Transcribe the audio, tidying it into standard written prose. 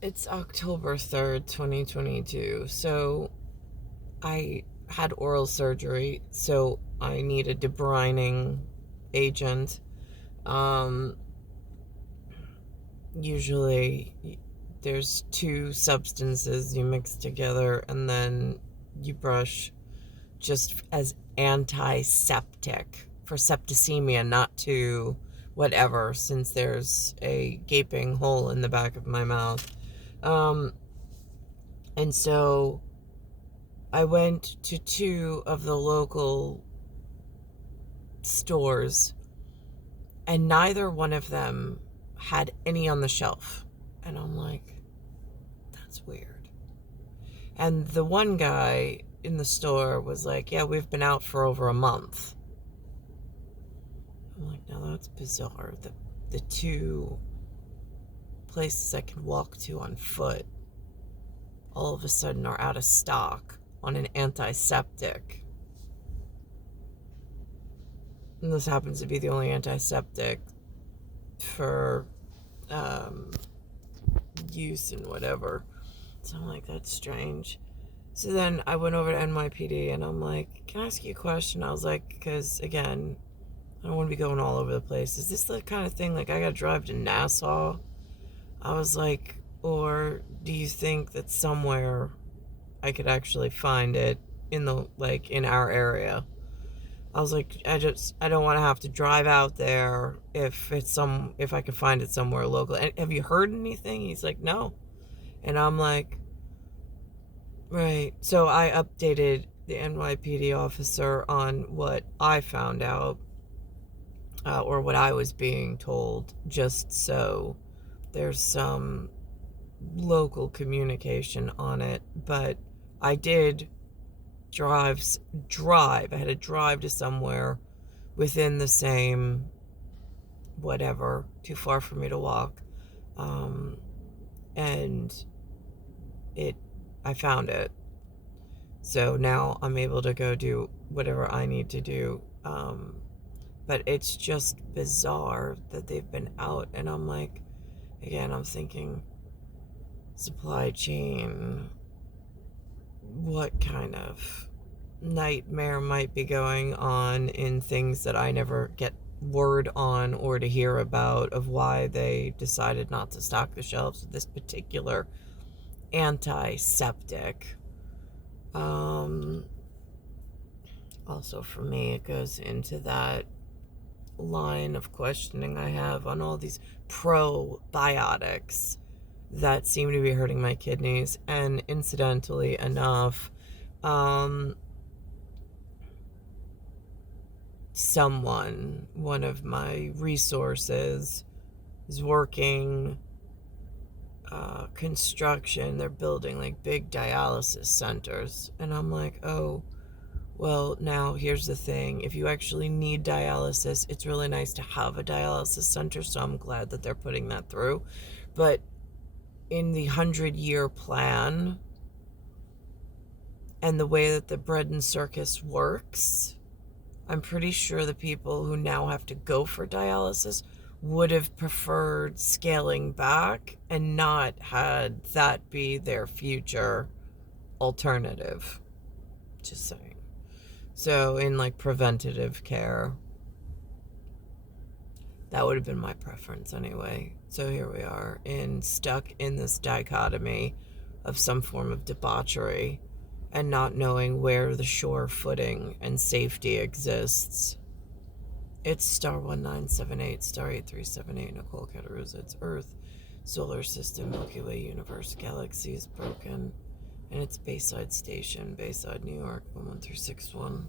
It's October 3rd, 2022. So I had oral surgery, so I need a debriding agent. Um, Usually there's two substances you mix together and then you brush just as antiseptic for septicemia, not to whatever, since there's a gaping hole in the back of my mouth. Um, and so I went to two of the local stores, and neither one of them had any on the shelf. And I'm like, that's weird. And the one guy in the store was like, yeah, we've been out for over a month. I'm like, now that's bizarre. The two places I can walk to on foot all of a sudden are out of stock on an antiseptic. And this happens to be the only antiseptic for use and whatever. So I'm like, that's strange. So then I went over to NYPD and I'm like, can I ask you a question? I was like, because again, I don't want to be going all over the place. Is this the kind of thing like I got to drive to Nassau? I was like, or do you think that somewhere I could actually find it in in our area? I was like, I don't want to have to drive out there if I could find it somewhere local. And have you heard anything? He's like, no. And I'm like, right. So I updated the NYPD officer on what I found out, or what I was being told, just so there's some local communication on it. But I did drive. I had to drive to somewhere within the same whatever, too far for me to walk. And it, I found it. So now I'm able to go do whatever I need to do. But it's just bizarre that they've been out. And I'm like, again, I'm thinking supply chain. What kind of nightmare might be going on in things that I never get word on or to hear about, of why they decided not to stock the shelves with this particular antiseptic. Also for me, it goes into that line of questioning I have on all these probiotics that seem to be hurting my kidneys. And incidentally enough, one of my resources, is working construction. They're building like big dialysis centers. And I'm like, oh, well, now here's the thing. If you actually need dialysis, it's really nice to have a dialysis center. So I'm glad that they're putting that through. But in the 100-year plan and the way that the bread and circus works, I'm pretty sure the people who now have to go for dialysis would have preferred scaling back and not had that be their future alternative. Just saying. So in like preventative care, that would have been my preference anyway. So here we are, stuck in this dichotomy of some form of debauchery and not knowing where the sure footing and safety exists. It's star 1978, star 8378, Nicole, Cattaruzza. It's Earth, solar system, Milky Way, universe, galaxy is broken. And it's Bayside Station, Bayside, New York, 11361.